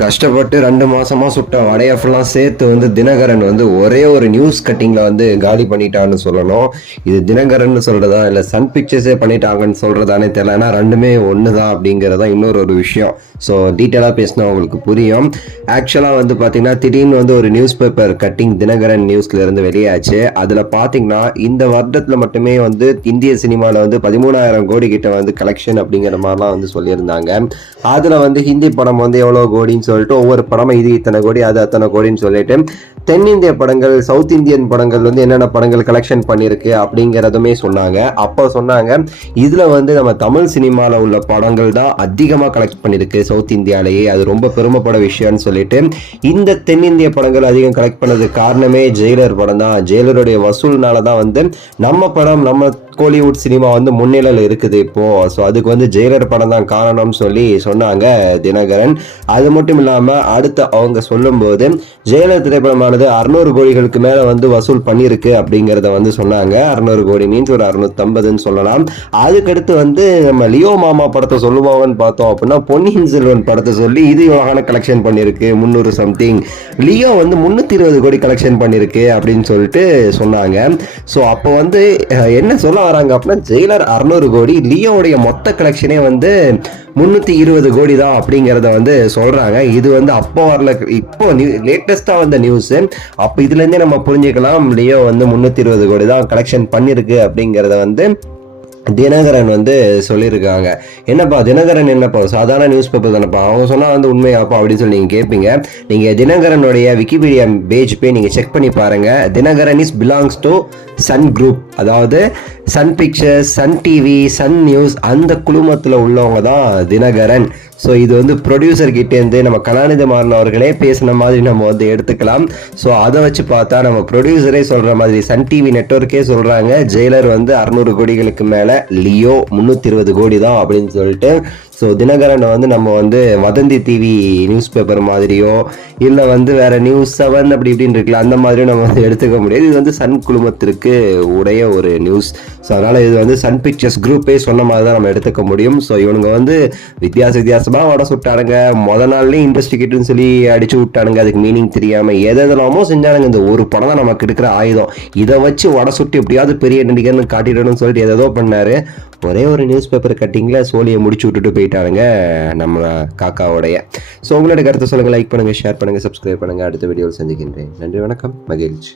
கஷ்டப்பட்டு 2 மாசமா சுட்ட வடைய ஃபுல்லா சேர்த்து தினகரன் ஒரே ஒரு நியூஸ் கட்டிங்ல காலி பண்ணிட்டான்னு சொல்லணும். இது தினகரன் சொல்றதா இல்ல சன் பிக்சர்ஸே பண்ணிட்டாங்கன்னு சொல்றதானே தெரியல. ஏன்னா 2மே ஒண்ணுதான் அப்படிங்கறதா இன்னொரு ஒரு விஷயம். ஸோ டீட்டெயிலா பேசினா உங்களுக்கு புரியும். ஆக்சுவலா பாத்தீங்கன்னா திடீர்னு ஒரு நியூஸ் பேப்பர் கட்டிங் தினகரன் நியூஸ்ல இருந்து வெளியாச்சு. அதுல பாத்தீங்கன்னா இந்த வருடத்துல மட்டுமே இந்திய சினிமால 13,000 கோடி கிட்ட கலெக்ஷன் அப்படிங்கிற மாதிரிலாம் சொல்லியிருந்தாங்க. அதுல ஹிந்தி படம் எவ்வளவு கோடி சொல்லிட்டு ஒவ்வொரு படமும் இது இத்தனை கோடி அது அத்தனை கோடின்னு சொல்லிட்டு தென்னிந்திய படங்கள் சவுத் இந்தியன் படங்கள் என்னென்ன படங்கள் கலெக்ஷன் பண்ணிருக்கு அப்படிங்கறதுமே சொன்னாங்க. அப்போ சொன்னாங்க இதுல நம்ம தமிழ் சினிமால உள்ள படங்கள் தான் அதிகமா கலெக்ட் பண்ணிருக்கு சவுத் இந்தியாலேயே. அது ரொம்ப பெருமைப்பட விஷயம்னு சொல்லிட்டு இந்த தென்னிந்திய படங்கள் அதிகம் கலெக்ட் பண்ணதுக்கு காரணமே ஜெயிலர் படம் தான். ஜெயிலருடைய வசூல்னால தான் நம்ம படம் நம்ம கோலிவுட் சினிமா முன்னிலையில் இருக்குது இப்போ. ஸோ அதுக்கு ஜெயிலர் படம் தான் காரணம்னு சொல்லி சொன்னாங்க தினகரன். அது மட்டும் இல்லாம அடுத்து அவங்க சொல்லும் போது ஜெயிலர் திரைப்படமானது 600 கோடிகளுக்கு மேல வசூல் பண்ணிருக்கு அப்படிங்கறத சொன்னாங்க. 600 கோடி மீன்ஸ் ஒரு 650ன்னு சொல்லலாம். அதுக்கடுத்து நம்ம லியோ மாமா படத்தை சொல்லுவாங்கன்னு பார்த்தோம் அப்படின்னா பொன்னியின் செல்வன் படத்தை சொல்லி இது இவ்வளவு கலெக்ஷன் பண்ணிருக்கு 300 சம்திங். லியோ 320 கோடி கலெக்ஷன் பண்ணிருக்கு அப்படின்னு சொல்லிட்டு சொன்னாங்க. ஸோ அப்போ என்ன சொல்ல வராங்க அப்படின்னா ஜெயிலர் 600 கோடி லியோவுடைய மொத்த கலெக்ஷனே 320 கோடி தான் அப்படிங்கறத சொல்றாங்க. இது அப்போ வரல, இப்போ லேட்டஸ்டா வந்த நியூஸ். அப்ப இதுல இருந்தே நம்ம புரிஞ்சுக்கலாம் லியோ 320 கோடி தான் கலெக்ஷன் பண்ணிருக்கு அப்படிங்கறத தினகரன் சொல்லியிருக்காங்க. என்னப்பா தினகரன் என்னப்பா சாதாரண நியூஸ் பேப்பர் தானப்பா, அவங்க சொன்னா உண்மையாப்பா அப்படின்னு சொல்லி நீங்க கேட்பீங்க. நீங்க தினகரனுடைய விக்கிபீடியா பேஜ் போய் நீங்க செக் பண்ணி பாருங்க. Dinakaran is belongs to Sun Group, அதாவது Sun Pictures, Sun TV, Sun News அந்த குழுமத்துல உள்ளவங்க தான் தினகரன். ஸோ இது ப்ரொடியூசர் கிட்டேருந்து நம்ம கலாநிதி மாறன் அவர்களே பேசின மாதிரி நம்ம எடுத்துக்கலாம். ஸோ அதை வச்சு பார்த்தா நம்ம ப்ரொடியூசரே சொல்ற மாதிரி சன் டிவி நெட்வொர்க்கே சொல்றாங்க ஜெயிலர் 600 கோடிகளுக்கு மேல, லியோ 320 கோடி தான் அப்படின்னு சொல்லிட்டு. ஸோ தினகரன் நம்ம வதந்தி டிவி நியூஸ் பேப்பர் மாதிரியோ இல்லை வேற நியூஸ் 7 அப்படி இப்படின்னு இருக்குல்ல அந்த மாதிரியும் நம்ம எடுத்துக்க முடியாது. இது சன் குழுமத்திற்கு உடைய ஒரு நியூஸ். ஸோ அதனால இது சன் பிக்சர்ஸ் குரூப்பே சொன்ன மாதிரி தான் நம்ம எடுத்துக்க முடியும். ஸோ இவனுங்க வித்தியாசமா வட சுட்டானுங்க. நாள்லயே இன்வெஸ்டிகேட்னு சொல்லி அடிச்சு விட்டானுங்க. அதுக்கு மீனிங் தெரியாம எதெல்லாமோ செஞ்சானுங்க. இந்த ஒரு படம் தான் நமக்கு இருக்கிற ஆயுதம், இதை வச்சு வட சுட்டு எப்படியாவது பெரிய நடிகர்னு காட்டிடணும்னு சொல்லிட்டு எதோ பண்ணாரு. ஒரே ஒரு நியூஸ் பேப்பர் கட்டிங்ல சோழியை முடிச்சு விட்டுட்டு போயிட்டானுங்க நம்ம காக்காவோடைய. ஸோ உங்களோட கருத்தை சொல்லுங்க, லைக் பண்ணுங்க, ஷேர் பண்ணுங்க, சப்ஸ்கிரைப் பண்ணுங்க. அடுத்த வீடியோவில் சந்திக்கின்றேன். நன்றி, வணக்கம், மகிழ்ச்சி.